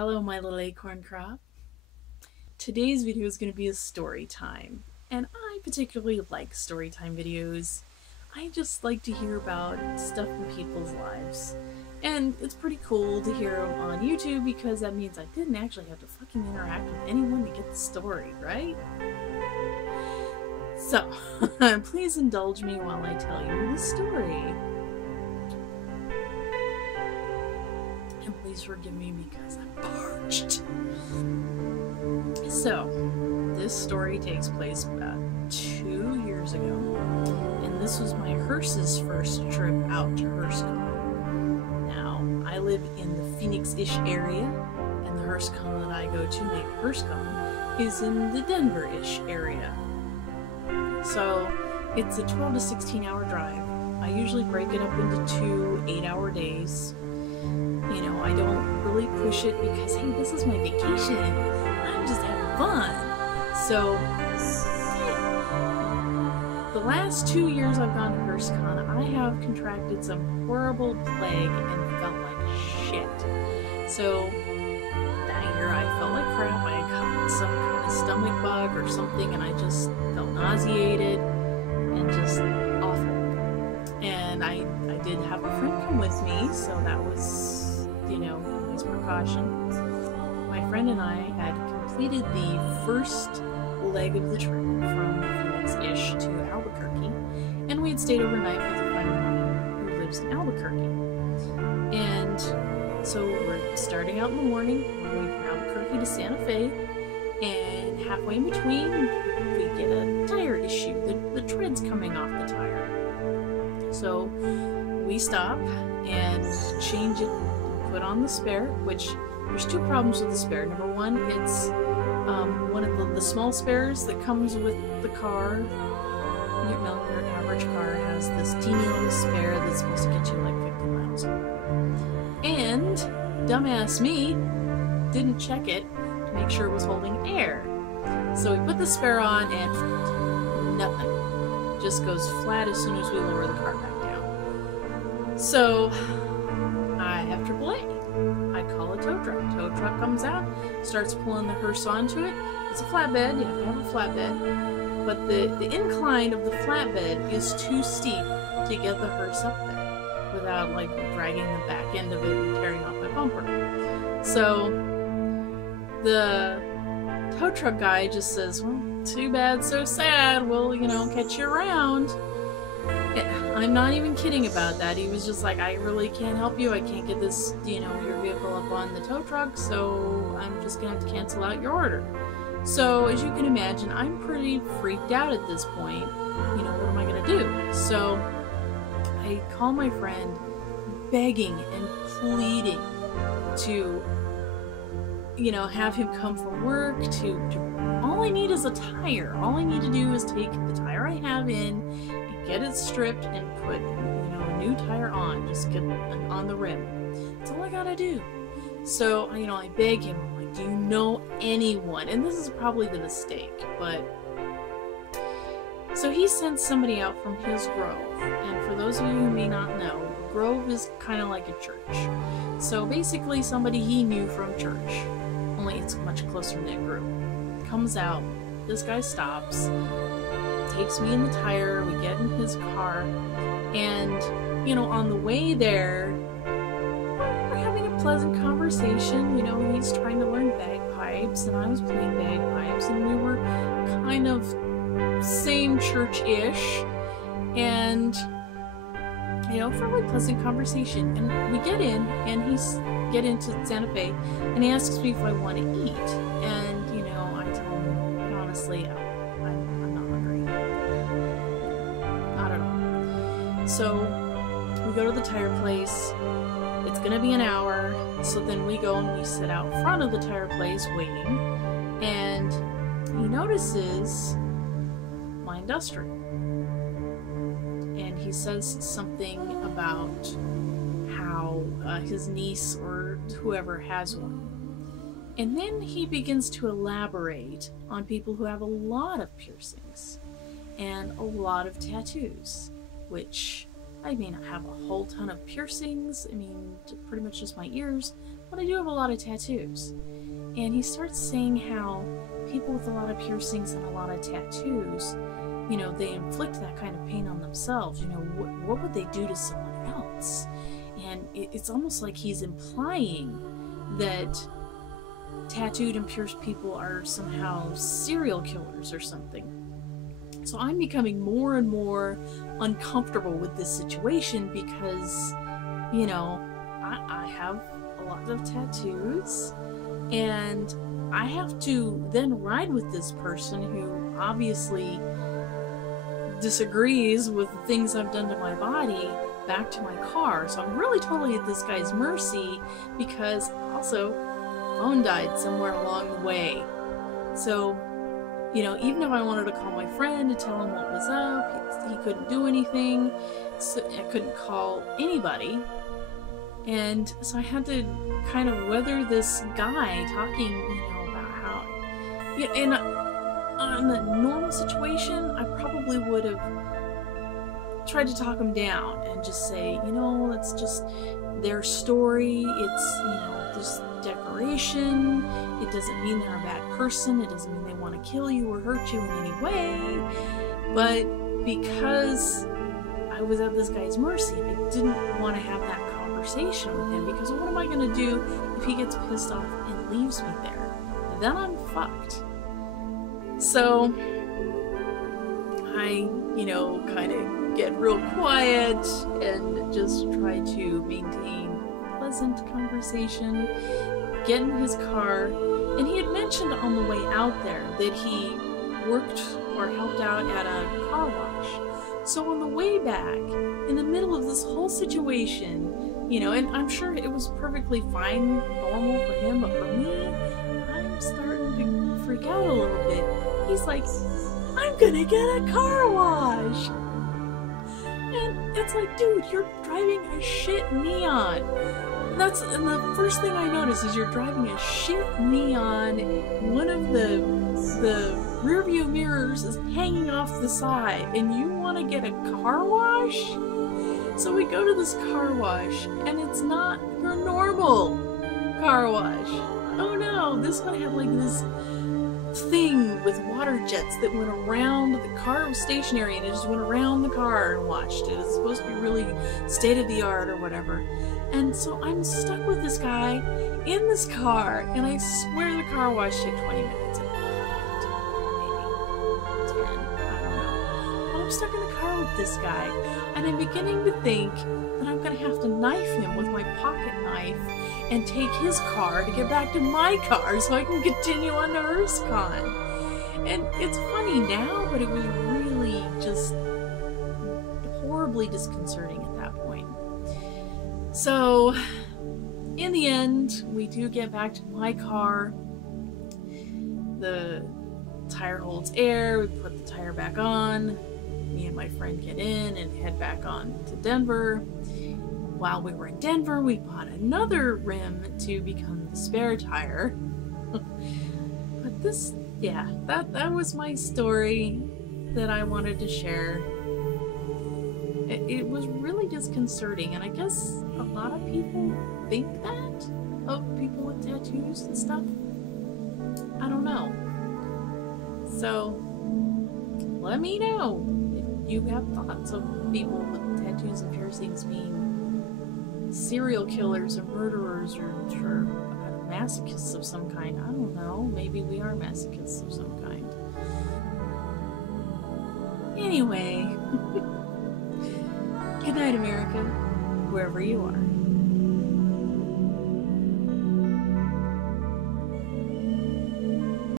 Hello, my little acorn crop. Today's video is going to be a story time, and I particularly like story time videos. I just like to hear about stuff in people's lives, and it's pretty cool to hear them on YouTube because that means I didn't actually have to fucking interact with anyone to get the story, right? So, please indulge me while I tell you the story. And please forgive me because I'm parched. So, this story takes place about 2 years ago, and this was my Hearse's first trip out to HearseCon. Now, I live in the Phoenix-ish area, and the HearseCon that I go to, named HearseCon, is in the Denver-ish area. So, it's a 12 to 16 hour drive. I usually break it up into 2 8-hour days. You know, I don't really push it because, hey, this is my vacation. I'm just having fun. So, yeah. The last 2 years I've gone to HearseCon, I have contracted some horrible plague and felt like shit. So, that year I felt like crap. I caught some kind of stomach bug or something, and I just felt nauseated and just awful. And I did have a friend come with me, so that was, you know, nice precaution. My friend and I had completed the first leg of the trip from Phoenix-ish to Albuquerque, and we had stayed overnight with a friend of mine who lives in Albuquerque. And so we're starting out in the morning, we're going from Albuquerque to Santa Fe, and halfway in between we get a tire issue. The tread's coming off the tire. So we stop and change it, put on the spare, which there's two problems with the spare. Number one, it's one of the small spares that comes with the car. You know, your average car has this teeny little spare that's supposed to get you like 50 miles an hour. And dumbass me didn't check it to make sure it was holding air. So we put the spare on and nothing. Just goes flat as soon as we lower the car back down. So I have AAA. I call a tow truck. Tow truck comes out, starts pulling the hearse onto it. It's a flatbed, you have to have a flatbed. But the incline of the flatbed is too steep to get the hearse up there without like dragging the back end of it and tearing off my bumper. So the tow truck guy just says, well, too bad, so sad, we'll, you know, catch you around. I'm not even kidding about that. He was just like, I really can't help you. I can't get this, you know, your vehicle up on the tow truck, so I'm just gonna have to cancel out your order. So, as you can imagine, I'm pretty freaked out at this point. You know, what am I gonna do? So, I call my friend, begging and pleading to, you know, have him come from work to all I need is a tire. All I need to do is take the tire I have in and get it stripped and put, you know, a new tire on. Just get on the rim. That's all I gotta do. So, you know, I beg him. I'm like, do you know anyone? And this is probably the mistake, but... So he sent somebody out from his grove. And for those of you who may not know, grove is kind of like a church. So basically somebody he knew from church. Only it's a much closer knit group. Comes out, this guy stops, takes me in the tire, we get in his car, and, you know, on the way there, we're having a pleasant conversation. You know, he's trying to learn bagpipes, and I was playing bagpipes, and we were kind of same church-ish, and, you know, fairly pleasant conversation. And we get in, and get into Santa Fe, and he asks me if I want to eat, and, you know, I tell him, honestly, I'm not hungry. Not at all. So, we go to the tire place. It's gonna be an hour, so then we go and we sit out front of the tire place waiting, and he notices my industrial. And he says something about how his niece or whoever has one. And then he begins to elaborate on people who have a lot of piercings and a lot of tattoos, which I may not have a whole ton of piercings, I mean, pretty much just my ears, but I do have a lot of tattoos. And he starts saying how people with a lot of piercings and a lot of tattoos, you know, they inflict that kind of pain on themselves. You know, what would they do to someone else? And it's almost like he's implying that tattooed and pierced people are somehow serial killers or something. So I'm becoming more and more uncomfortable with this situation because, you know, I have a lot of tattoos, and I have to then ride with this person who obviously disagrees with the things I've done to my body back to my car. So I'm really totally at this guy's mercy, because also phone died somewhere along the way. So, you know, even if I wanted to call my friend to tell him what was up, he couldn't do anything. So I couldn't call anybody. And so I had to kind of weather this guy talking, you know, about how, you know, and on the normal situation, I probably would have tried to talk him down and just say, you know, that's just their story. It's, you know, this decoration. It doesn't mean they're a bad person. It doesn't mean they want to kill you or hurt you in any way. But because I was at this guy's mercy, I didn't want to have that conversation with him, because what am I going to do if he gets pissed off and leaves me there? Then I'm fucked. So I, you know, kind of get real quiet and just try to maintain pleasant conversation, get in his car. And he had mentioned on the way out there that he worked or helped out at a car wash. So on the way back, in the middle of this whole situation, you know, and I'm sure it was perfectly fine, normal for him, but for me, I'm starting to freak out a little bit. He's like, I'm gonna get a car wash! And it's like, dude, you're driving a shit neon. And the first thing I notice is you're driving a shit neon. One of the rear view mirrors is hanging off the side, and you want to get a car wash? So we go to this car wash, and it's not your normal car wash. Oh no, this one had like this thing with water jets that went around the car. It was stationary, and it just went around the car and watched it. It's supposed to be really state-of-the-art or whatever. And so I'm stuck with this guy in this car, and I swear the car wash took 20 minutes. Maybe 10, I don't know. But I'm stuck in the car with this guy, and I'm beginning to think that I'm going to have to knife him with my pocket knife and take his car to get back to my car so I can continue on to HearseCon. And it's funny now, but it was really just horribly disconcerting at that point. So, in the end, we do get back to my car. The tire holds air, we put the tire back on. Me and my friend get in and head back on to Denver. While we were in Denver, we bought another rim to become the spare tire. But this, yeah, that was my story that I wanted to share. It was really disconcerting, and I guess a lot of people think that of people with tattoos and stuff. I don't know. So, let me know if you have thoughts of people with tattoos and piercings being serial killers or murderers or masochists of some kind. I don't know. Maybe we are masochists of some kind. Anyway. Good night, America, wherever you are.